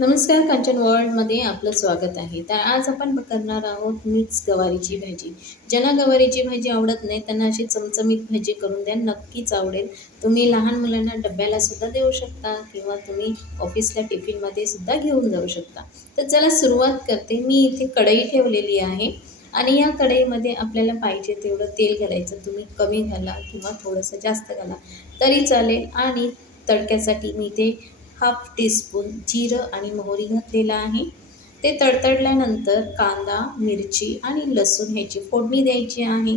नमस्कार, कांचन वर्ल्डमध्ये आपलं स्वागत आहे. तर आज आपण करणार आहोत मिक्स गवारीची भाजी. ज्यांना गवारीची भाजी आवडत नाही त्यांना अशी चमचमीत भाजी करून द्या, नक्कीच आवडेल. तुम्ही लहान मुलांना डब्याला सुद्धा देऊ शकता किंवा तुम्ही ऑफिसला टिफिनमध्ये सुद्धा घेऊन जाऊ शकता. तर चला सुरुवात करते. मी इथे कढई ठेवलेली आहे आणि या कढईमध्ये आपल्याला पाहिजे तेवढं तेल घालायचं. तुम्ही कमी घाला किंवा थोडंसं जास्त घाला तरी चालेल. आणि तडक्यासाठी मी इथे हाफ टीस्पून जिरं आणि मोहरी घातलेला आहे. ते तडतडल्यानंतर कांदा, मिरची आणि लसूण ह्याची फोडणी द्यायची आहे.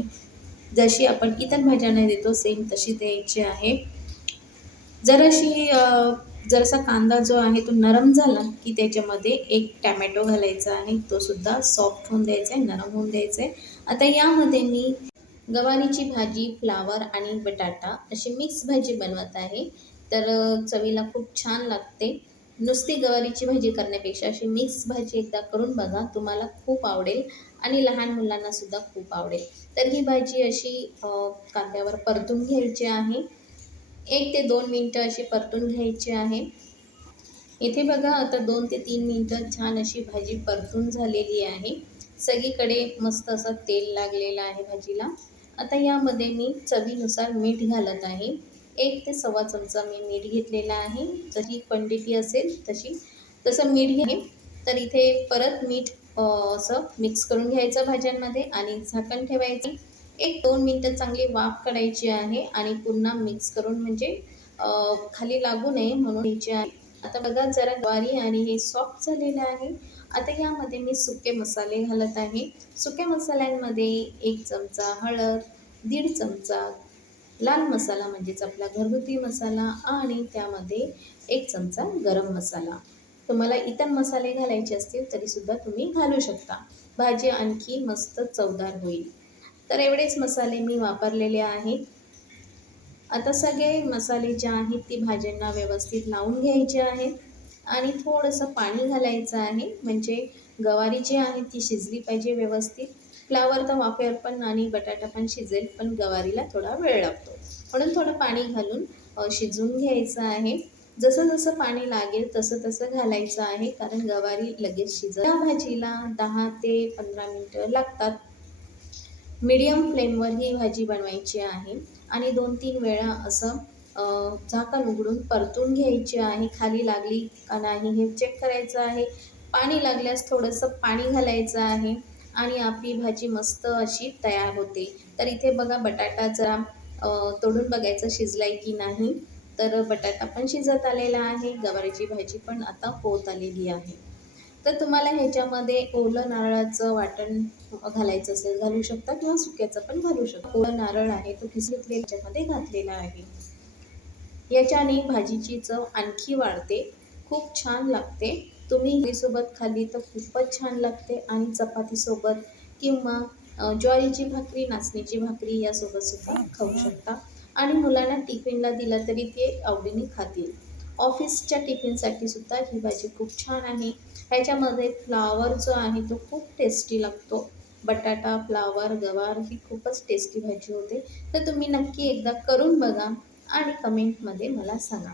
जशी आपण इतर भाज्यांना देतो सेम तशी द्यायची आहे. जराशी जरासा कांदा जो आहे तो नरम झाला की त्याच्यामध्ये एक टॅमॅटो घालायचा आहे. तो सुद्धा सॉफ्ट होऊन द्यायचा आहे, नरम होऊन द्यायचा आहे. आता यामध्ये मी गवारीची भाजी, फ्लावर आणि बटाटा अशी मिक्स भाजी बनवत आहे. तर चवीला खूप छान लागते. नुसती गवारीची भाजी करण्यापेक्षा अशी मिक्स भाजी एकदा करून बघा, तुम्हाला खूप आवडेल आणि लहान मुलांनासुद्धा खूप आवडेल. तर ही भाजी अशी कांद्यावर परतून घ्यायची आहे. 1 ते 2 मिनिटं अशी परतून घ्यायची आहे. इथे बघा आता 2 ते 3 मिनिटं छान अशी भाजी परतून झालेली आहे. सगळीकडे मस्त असं तेल लागलेलं आहे भाजीला. आता यामध्ये मी चवीनुसार मीठ घालत आहे. 1 ते सव्वा चमचा मी मीठ घेतलेला आहे. जशी क्वांटिटी असेल तसं मीठ घ्या. तर इथे परत मीठ असं मिक्स करून घ्यायचं भाज्यांमध्ये आणि झाकण ठेवायचं. 1-2 मिनिटं चांगली वाफ काढायची आहे आणि पुन्हा मिक्स करून म्हणजे खाली लागू नये म्हणून घ्यायची आहे. आता बघा जरा ज्वारी आणि हे सॉफ्ट झालेलं आहे. आता यामध्ये मी सुके मसाले घालत आहे. सुक्या मसाल्यांमध्ये 1 चमचा हळद, 1.5 चमचा लाल मसाला म्हणजेच आपला घरगुती मसाला आणि त्यामध्ये 1 चमचा गरम मसाला. तुम्हाला इतर मसाले घालायचे असतील तरीसुद्धा तुम्ही घालू शकता. भाजी आणखी मस्त चवदार होईल. तर एवढेच मसाले मी वापरलेले आहेत. आता सगळे मसाले जे आहेत ती भाज्यांना व्यवस्थित लावून घ्यायचे आहेत आणि थोडंसं पाणी घालायचं आहे. म्हणजे गवारी जी आहे ती शिजली पाहिजे व्यवस्थित. फ्लावर तर वाफेवर पण आणि बटाटा पण शिजेल, पण गवारीला थोडा वेळ लागतो. म्हणून थोडं पाणी घालून शिजवून घ्यायचं आहे. जसं जसं पाणी लागेल तसं तसं घालायचं आहे, कारण गवारी लगेच शिजत या भाजीला 10 ते 15 मिनिटं लागतात. मीडियम फ्लेमवर ही भाजी बनवायची आहे आणि 2-3 वेळा असं झाकण उघडून परतून घ्यायची आहे. खाली लागली का नाही हे चेक करायचं आहे. पाणी लागल्यास थोडंसं पाणी घालायचं आहे आणि आपली भाजी मस्त अशी तयार होते. तर इथे बघा बटाटा जरा तोडून बघायचं शिजलाय की नाही. तर बटाटा पण शिजत आलेला आहे. गवारीची भाजी पण आता होत आलेली आहे. तर तुम्हाला ह्याच्यामध्ये ओलं नारळाचं वाटण घालायचं असेल घालू शकता किंवा सुक्याचं पण घालू शकता. ओला नारळ आहे तो किसून याच्यामध्ये घातलेला आहे. याच्याने भाजीची चव आणखी वाढते, खूप छान लागते. तुम्ही सोबत खाल्ली तर खूपच छान लागते आणि चपातीसोबत किंवा ज्वारीची भाकरी, नाचणीची भाकरी यासोबत सुद्धा खाऊ शकता आणि मुलांना टिफिनला दिलं तरी ते आवडीने खातील. ऑफिसच्या टिफिनसाठी सुद्धा ही भाजी खूप छान आहे. ह्याच्यामध्ये फ्लावर जो आहे तो खूप टेस्टी लागतो. बटाटा, फ्लावर, गवार ही खूपच टेस्टी भाजी होते. तर तुम्ही नक्की एकदा करून बघा आणि कमेंटमध्ये मला सांगा.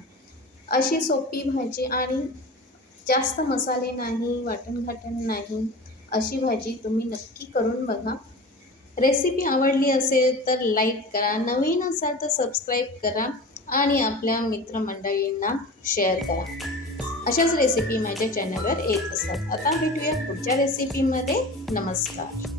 अशी सोपी भाजी आणि जास्त मसाले नाही, वाटण-घाटण नाही, अशी भाजी तुम्ही नक्की करून बघा. रेसिपी आवडली असेल तर लाईक करा, नवीन असाल तर सबस्क्राईब करा आणि आपल्या मित्रमंडळींना शेअर करा. अशाच रेसिपी माझ्या चॅनलवर येत असतात. आता भेटूया पुढच्या रेसिपीमध्ये. नमस्कार.